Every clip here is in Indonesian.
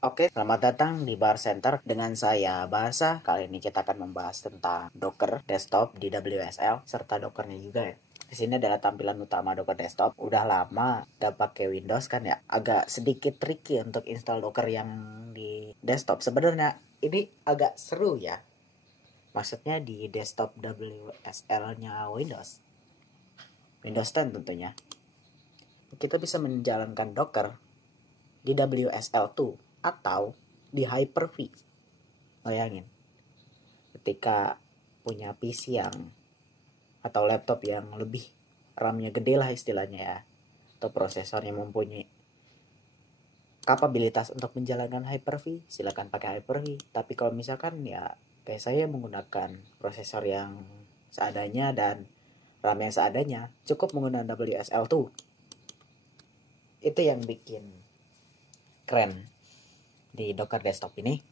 Oke, selamat datang di Bar Center dengan saya Bahasa. Kali ini kita akan membahas tentang Docker desktop di WSL serta Dockernya juga ya. Di sini adalah tampilan utama Docker desktop. Udah lama udah pakai Windows kan ya. Agak sedikit tricky untuk install Docker yang di desktop. Sebenarnya ini agak seru ya. Maksudnya di desktop WSL-nya Windows. Windows 10 tentunya. Kita bisa menjalankan Docker di WSL2 atau di Hyper-V. Bayangin, ketika punya PC yang atau laptop yang lebih RAM-nya gede lah istilahnya ya, atau prosesornya mempunyai kapabilitas untuk menjalankan Hyper-V, silakan pakai Hyper-V. Tapi kalau misalkan ya kayak saya menggunakan prosesor yang seadanya dan RAM yang seadanya, cukup menggunakan WSL2. Itu yang bikin keren di Docker desktop ini.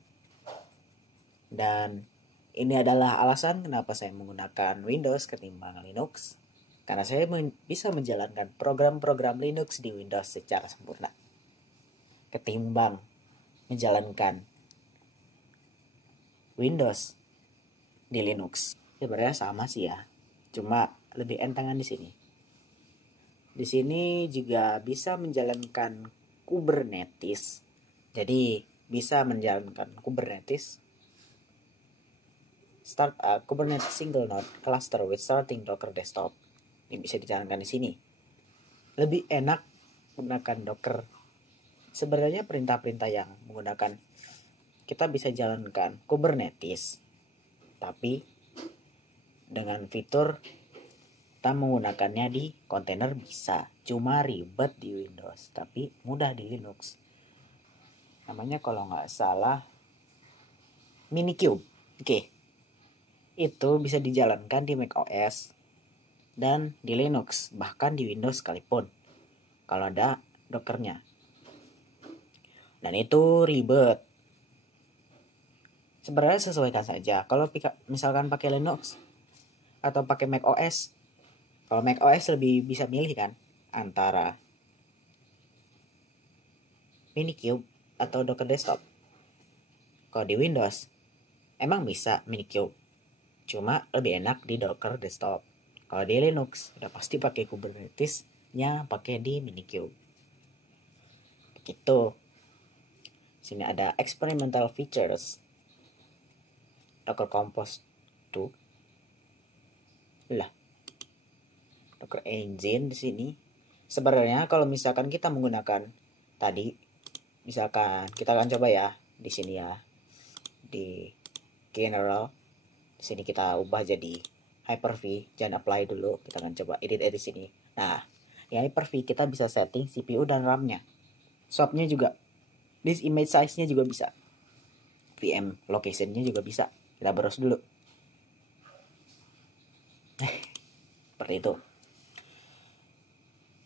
Dan ini adalah alasan kenapa saya menggunakan Windows ketimbang Linux. Karena saya bisa menjalankan program-program Linux di Windows secara sempurna. Ketimbang menjalankan Windows di Linux. Sebenarnya sama sih ya. Cuma lebih entangan di sini. Di sini juga bisa menjalankan Kubernetes. Jadi bisa menjalankan Kubernetes Kubernetes single node cluster with starting Docker desktop. Ini bisa dijalankan di sini. Lebih enak menggunakan Docker. Sebenarnya perintah-perintah yang menggunakan kita bisa jalankan Kubernetes, tapi dengan fitur kita menggunakannya di kontainer bisa. Cuma ribet di Windows, tapi mudah di Linux. Namanya kalau nggak salah Minikube. Oke. Itu bisa dijalankan di macOS dan di Linux, bahkan di Windows sekalipun kalau ada Dockernya. Dan itu ribet. Sebenarnya sesuaikan saja. Kalau misalkan pakai Linux atau pakai macOS, kalau macOS lebih bisa milih kan antara Minikube atau Docker desktop. Kalau di Windows emang bisa Minikube, cuma lebih enak di Docker desktop. Kalau di Linux udah pasti pakai Kubernetes-nya pakai di Minikube. Begitu. Sini ada experimental features. Docker Compose 2. Lah. Docker Engine di sini. Sebenarnya kalau misalkan kita menggunakan tadi, misalkan kita akan coba ya di sini ya. Di general. Di sini kita ubah jadi Hyper-V, jangan apply dulu. Kita akan coba edit di sini. Nah, di Hyper-V kita bisa setting CPU dan RAM-nya. Swap-nya juga. This image size-nya juga bisa. VM location-nya juga bisa. Kita browse dulu. Seperti itu.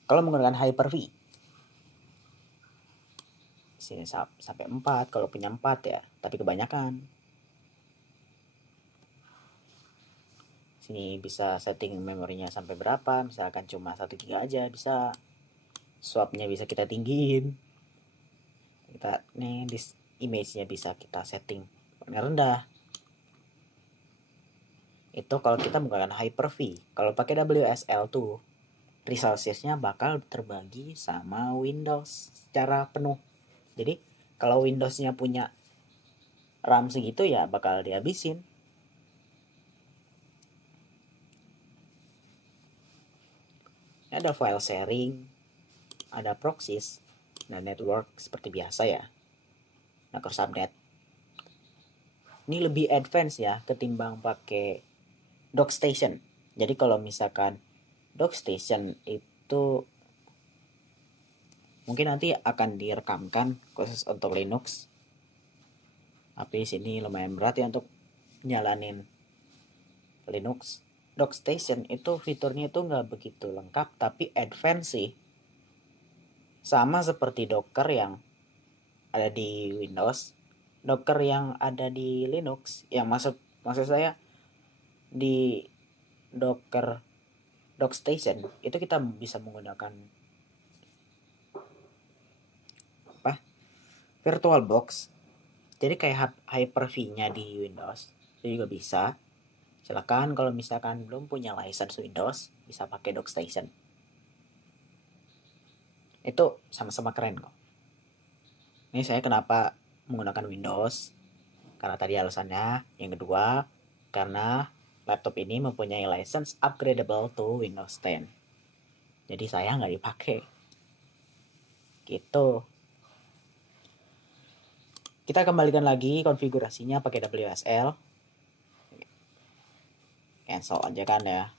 Kalau menggunakan Hyper-V, sini sampai 4 kalau punya 4 ya, tapi kebanyakan. Sini bisa setting memorinya sampai berapa, misalkan cuma 1 GB aja bisa. Swap-nya bisa kita tinggiin. Kita nih image-nya bisa kita setting paling rendah. Itu kalau kita menggunakan Hyper-V. Kalau pakai WSL tuh resources-nya bakal terbagi sama Windows secara penuh. Jadi kalau Windows-nya punya RAM segitu ya bakal dihabisin. Ada file sharing, ada proxies, dan network seperti biasa ya. Docker subnet. Ini lebih advance ya ketimbang pakai DocStation. Jadi kalau misalkan DocStation itu mungkin nanti akan direkamkan khusus untuk Linux. Tapi sini lumayan berat ya untuk nyalanin Linux. DocStation itu fiturnya itu nggak begitu lengkap, tapi advance sih. Sama seperti Docker yang ada di Windows, Docker yang ada di Linux. Yang maksud saya di DocStation itu kita bisa menggunakan VirtualBox. Jadi kayak Hyper-V-nya di Windows. Itu juga bisa. Silakan kalau misalkan belum punya license Windows, bisa pakai DocStation. Itu sama-sama keren kok. Ini saya kenapa menggunakan Windows? Karena tadi alasannya. Yang kedua, karena laptop ini mempunyai license upgradable to Windows 10. Jadi saya nggak dipakai. Gitu. Kita kembalikan lagi konfigurasinya pakai WSL. Cancel aja kan ya.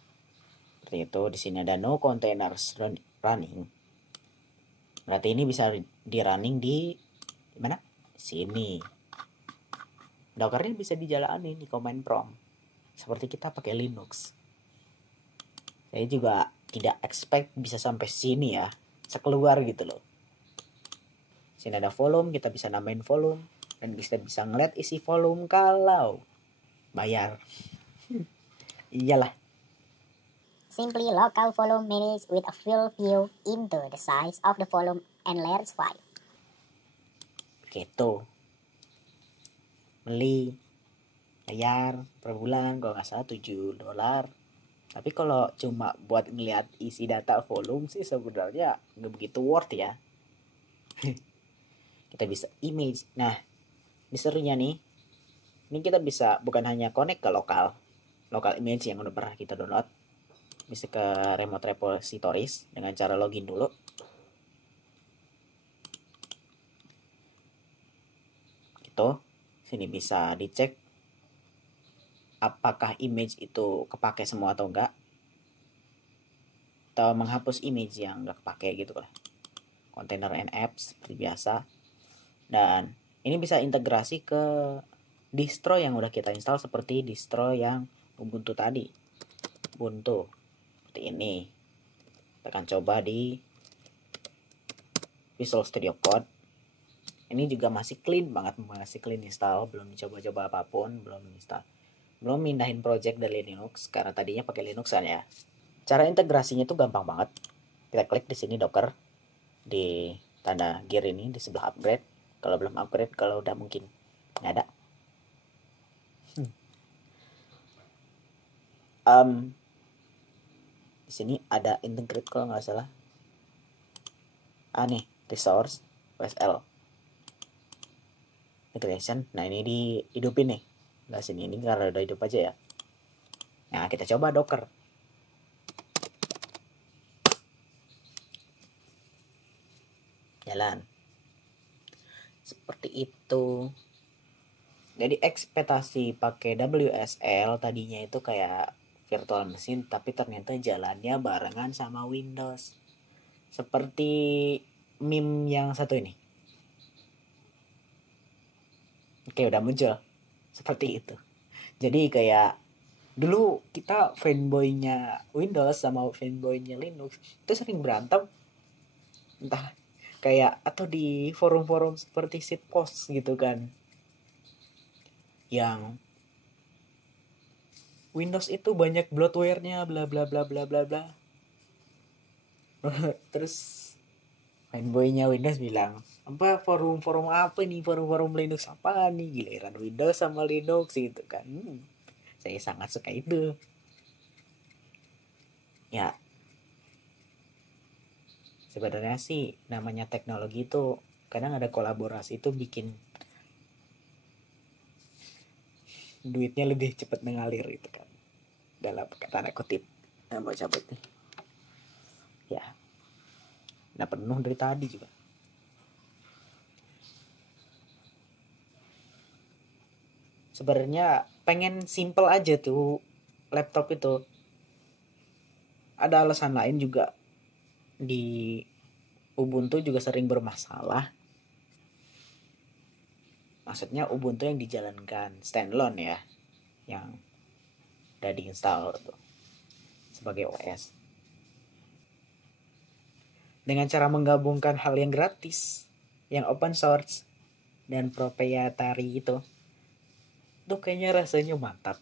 Seperti itu. Di sini ada no containers running. Berarti ini bisa di running di mana? Sini. Dockernya bisa dijalanin di command prompt. Seperti kita pakai Linux. Saya juga tidak expect bisa sampai sini ya. Sekeluar gitu loh. Sini ada volume, kita bisa nambahin volume. Dan kita bisa ngeliat isi volume kalau bayar. Iyalah. Simply local volume manage with a full view into the size of the volume and layers file. Gitu. Beli bayar per bulan kalau nggak salah $7. Tapi kalau cuma buat ngeliat isi data volume sih sebenarnya nggak begitu worth ya. Kita bisa image. Nah, ini serunya nih. Ini kita bisa bukan hanya connect ke lokal image yang udah pernah kita download. Bisa ke remote repositories dengan cara login dulu. Gitu. Sini bisa dicek apakah image itu kepake semua atau enggak. Atau menghapus image yang enggak kepake gitu lah. Container and apps seperti biasa. Dan ini bisa integrasi ke distro yang udah kita install seperti distro yang Ubuntu tadi. Ubuntu. Seperti ini. Kita akan coba di Visual Studio Code. Ini juga masih clean banget, masih clean install, belum coba-coba apapun, belum mindahin project dari Linux karena tadinya pakai Linux kan ya. Cara integrasinya tuh gampang banget. Kita klik di sini Docker di tanda gear ini di sebelah upgrade. Kalau belum upgrade, kalau udah mungkin nggak ada. Di sini ada integrate kalau nggak salah. Nih resource WSL. Integration. Nah ini dihidupin nih. Nah sini ini karena udah hidup aja ya. Nah kita coba Docker. Jalan. Seperti itu. Jadi ekspektasi pakai WSL tadinya itu kayak virtual machine, tapi ternyata jalannya barengan sama Windows. Seperti meme yang satu ini. Oke, udah muncul. Seperti itu. Jadi kayak dulu kita fanboynya Windows sama fanboynya Linux itu sering berantem. Entah kayak atau di forum-forum seperti shitpost gitu kan. Yang Windows itu banyak bloatware-nya bla bla bla bla bla bla. Terus fanboynya Windows bilang, apa forum-forum apa nih, forum-forum Linux apa nih, giliran Windows sama Linux gitu kan. Saya sangat suka itu. Ya, sebenarnya sih namanya teknologi itu kadang ada kolaborasi itu bikin duitnya lebih cepat mengalir gitu kan, dalam tanda kutip. Nah, mau cabut nih ya, udah penuh dari tadi juga. Sebenarnya pengen simple aja tuh laptop itu. Ada alasan lain juga, di Ubuntu juga sering bermasalah. Maksudnya Ubuntu yang dijalankan standalone ya, yang udah diinstal tuh sebagai OS. Dengan cara menggabungkan hal yang gratis, yang open source, dan proprietary itu kayaknya rasanya mantap.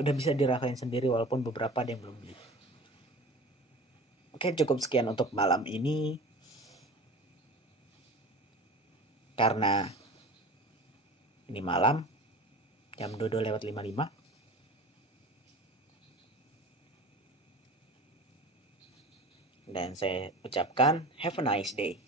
Udah bisa dirasain sendiri walaupun beberapa ada yang belum beli. Oke, cukup sekian untuk malam ini. karena ini malam, jam 22:55. Dan saya ucapkan have a nice day.